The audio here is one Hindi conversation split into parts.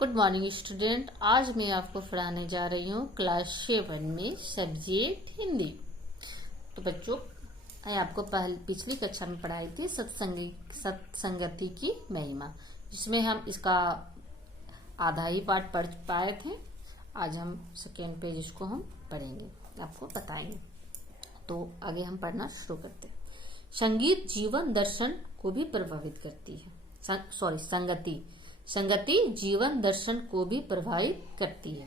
Good morning student. आज मैं आपको पढ़ाने जा रही हूँ क्लास 7 में सब्जेक्ट हिंदी। तो बच्चों, मैं आपको पिछली कक्षा में पढ़ाई थी सत्संगति की महिमा, जिसमें हम इसका आधा ही पाठ पढ़ पाए थे। आज हम सेकेंड पेज इसको हम पढ़ेंगे, आपको बताएंगे। तो आगे हम पढ़ना शुरू करते हैं। संगीत जीवन दर्शन को भी प्रभावित करती है। संगति जीवन दर्शन को भी प्रभावित करती है।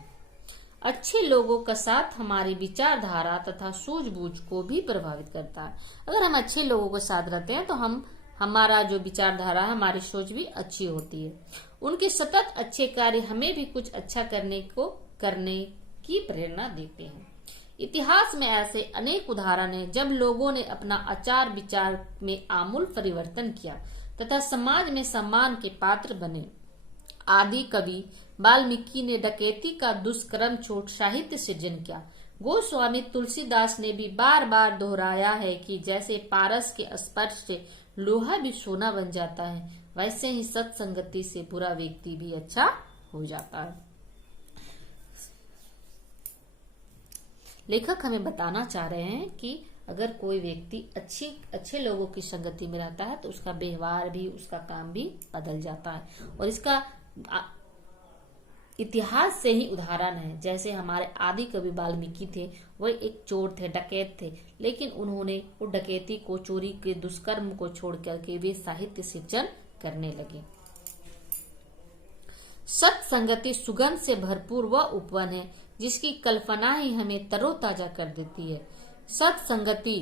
अच्छे लोगों का साथ हमारी विचारधारा तथा सूझबूझ को भी प्रभावित करता है। अगर हम अच्छे लोगों के साथ रहते हैं तो हमारा जो विचारधारा है, हमारी सोच भी अच्छी होती है। उनके सतत अच्छे कार्य हमें भी कुछ अच्छा करने की प्रेरणा देते हैं। इतिहास में ऐसे अनेक उदाहरण हैं जब लोगों ने अपना आचार विचार में आमूल परिवर्तन किया तथा समाज में सम्मान के पात्र बने। आदि कवि वाल्मीकि ने डकैती का दुष्कर्म छोड़ साहित्य सृजन किया। गोस्वामी तुलसीदास ने भी बार बार दोहराया है कि जैसे पारस के स्पर्श से लोहा भी सोना बन जाता है, वैसे ही सत्संगति से बुरा व्यक्ति भी अच्छा हो जाता है। लेखक हमें बताना चाह रहे हैं कि अगर कोई व्यक्ति अच्छे लोगों की संगति में रहता है तो उसका व्यवहार भी, उसका काम भी बदल जाता है। और इसका इतिहास से ही उदाहरण है। जैसे हमारे आदि कवि वाल्मीकि थे, वह एक चोर थे, डकैत थे, लेकिन उन्होंने वो डकैती को, चोरी के दुष्कर्म को छोड़ करके वे साहित्य सृजन करने लगे। सत्संगति सुगंध से भरपूर वह उपवन है जिसकी कल्पना ही हमें तरोताजा कर देती है। सत्संगति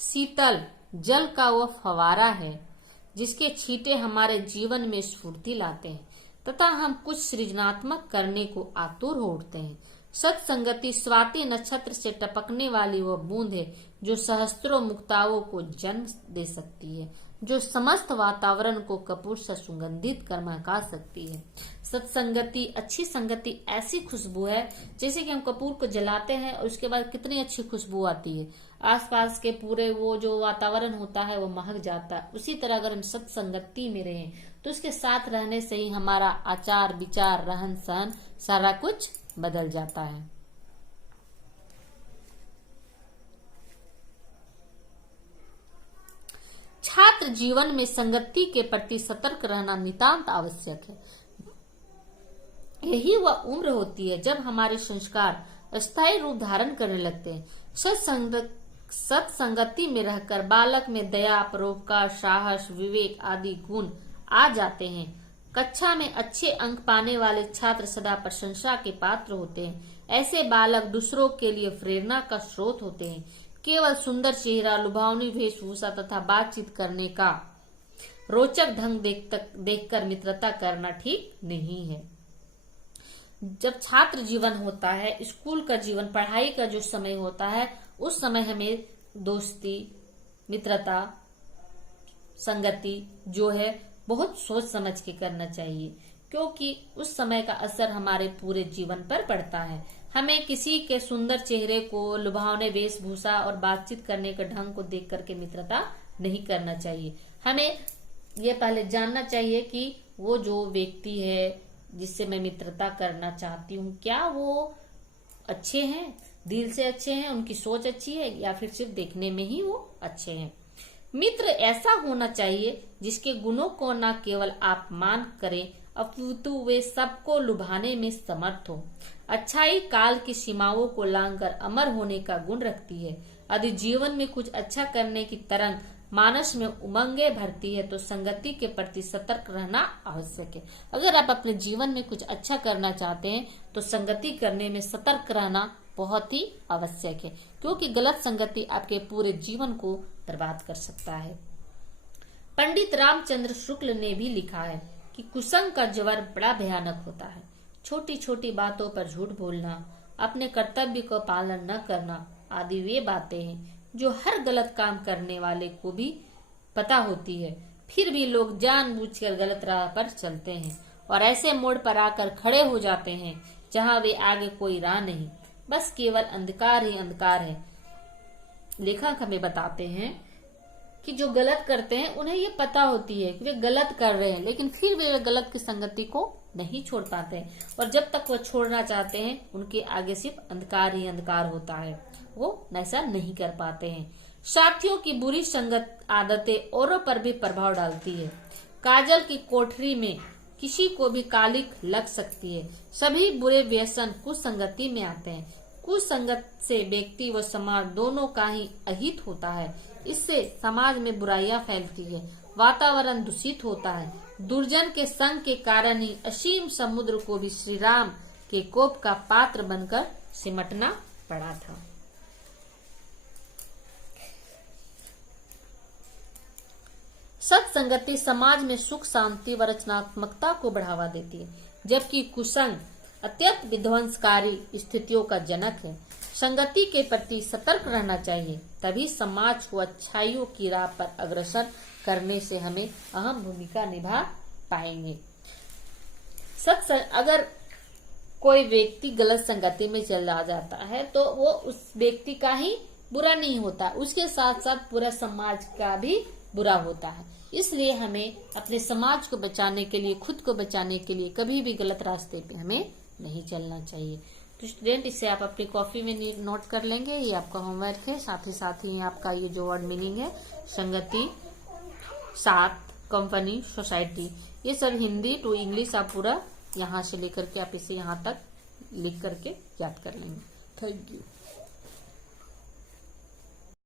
शीतल जल का वह फवारा है जिसके छींटे हमारे जीवन में स्फूर्ति लाते हैं तथा हम कुछ सृजनात्मक करने को आतुर हो उठते हैं। सत्संगति स्वाति नक्षत्र से टपकने वाली वह बूंद है जो सहस्त्रों मुक्ताओं को जन्म दे सकती है, जो समस्त वातावरण को कपूर से सुगंधित कर महका सकती है। सत्संगति, अच्छी संगति ऐसी खुशबू है जैसे कि हम कपूर को जलाते हैं और उसके बाद कितनी अच्छी खुशबू आती है, आसपास के पूरे वो जो वातावरण होता है वो महक जाता है। उसी तरह अगर हम सत्संगति में रहें तो उसके साथ रहने से ही हमारा आचार विचार, रहन सहन सारा कुछ बदल जाता है। छात्र जीवन में संगति के प्रति सतर्क रहना नितांत आवश्यक है। यही वह उम्र होती है जब हमारे संस्कार अस्थायी रूप धारण करने लगते हैं। सत्संगति में रहकर बालक में दया, परोपकार, साहस, विवेक आदि गुण आ जाते हैं। कक्षा में अच्छे अंक पाने वाले छात्र सदा प्रशंसा के पात्र होते हैं। ऐसे बालक दूसरों के लिए प्रेरणा का स्रोत होते हैं। केवल सुंदर चेहरा, लुभावनी वेशभूषा तथा बातचीत करने का रोचक ढंग देखकर मित्रता करना ठीक नहीं है। जब छात्र जीवन होता है, स्कूल का जीवन, पढ़ाई का जो समय होता है, उस समय हमें दोस्ती, मित्रता, संगति जो है बहुत सोच समझ के करना चाहिए, क्योंकि उस समय का असर हमारे पूरे जीवन पर पड़ता है। हमें किसी के सुंदर चेहरे को, लुभावने वेशभूषा और बातचीत करने के ढंग को देख करके मित्रता नहीं करना चाहिए। हमें ये पहले जानना चाहिए कि वो जो व्यक्ति है जिससे मैं मित्रता करना चाहती हूँ, क्या वो अच्छे हैं, दिल से अच्छे हैं, उनकी सोच अच्छी है, या फिर सिर्फ देखने में ही वो अच्छे हैं। मित्र ऐसा होना चाहिए जिसके गुणों को न केवल आप मान करें अपितु वे सबको लुभाने में समर्थ हो। अच्छाई काल की सीमाओं को लांघकर अमर होने का गुण रखती है। यदि जीवन में कुछ अच्छा करने की तरंग मानस में उमंगे भरती है तो संगति के प्रति सतर्क रहना आवश्यक है। अगर आप अपने जीवन में कुछ अच्छा करना चाहते हैं तो संगति करने में सतर्क रहना बहुत ही आवश्यक है, क्योंकि गलत संगति आपके पूरे जीवन को बर्बाद कर सकता है। पंडित रामचंद्र शुक्ल ने भी लिखा है कि कुसंग का ज्वर बड़ा भयानक होता है। छोटी छोटी बातों पर झूठ बोलना, अपने कर्तव्य को पालन न करना आदि वे बातें हैं जो हर गलत काम करने वाले को भी पता होती है, फिर भी लोग जानबूझकर गलत राह पर चलते हैं और ऐसे मोड़ पर आकर खड़े हो जाते हैं जहां वे आगे कोई राह नहीं, बस केवल अंधकार ही अंधकार है। लेखक हमें बताते हैं कि कि जो गलत करते हैं उन्हें ये पता होती है कि वे गलत कर रहे हैं, लेकिन फिर वे गलत की संगति को नहीं छोड़ पाते हैं, और जब तक वो छोड़ना चाहते हैं उनके आगे सिर्फ अंधकार ही अंधकार होता है, वो ऐसा नहीं कर पाते हैं। साथियों की बुरी संगत आदतें औरों पर भी प्रभाव डालती है। काजल की कोठरी में किसी को भी कालिक लग सकती है। सभी बुरे व्यसन कुसंगति में आते हैं। कुसंगत से व्यक्ति व समाज दोनों का ही अहित होता है। इससे समाज में बुराइयां फैलती है, वातावरण दूषित होता है। दुर्जन के संग के कारण ही असीम समुद्र को भी श्री राम के कोप का पात्र बनकर सिमटना पड़ा था। सत्संगति समाज में सुख शांति व रचनात्मकता को बढ़ावा देती है, जबकि कुसंग अत्यंत विध्वंसकारी स्थितियों का जनक है। संगति के प्रति सतर्क रहना चाहिए, तभी समाज को अच्छाइयों की राह पर अग्रसर करने से हमें अहम भूमिका निभा पाएंगे। अगर कोई व्यक्ति गलत संगति में चला जाता है तो वो उस व्यक्ति का ही बुरा नहीं होता, उसके साथ साथ पूरा समाज का भी बुरा होता है। इसलिए हमें अपने समाज को बचाने के लिए, खुद को बचाने के लिए कभी भी गलत रास्ते पे हमें नहीं चलना चाहिए। तो स्टूडेंट, इसे आप अपनी कॉपी में नोट कर लेंगे, ये आपका होमवर्क है। साथ ही आपका ये जो वर्ड मीनिंग है, संगति, साथ, कंपनी, सोसाइटी, ये सब हिंदी टू इंग्लिश आप पूरा यहाँ से लेकर के आप इसे यहाँ तक लिख करके याद कर लेंगे। Thank you.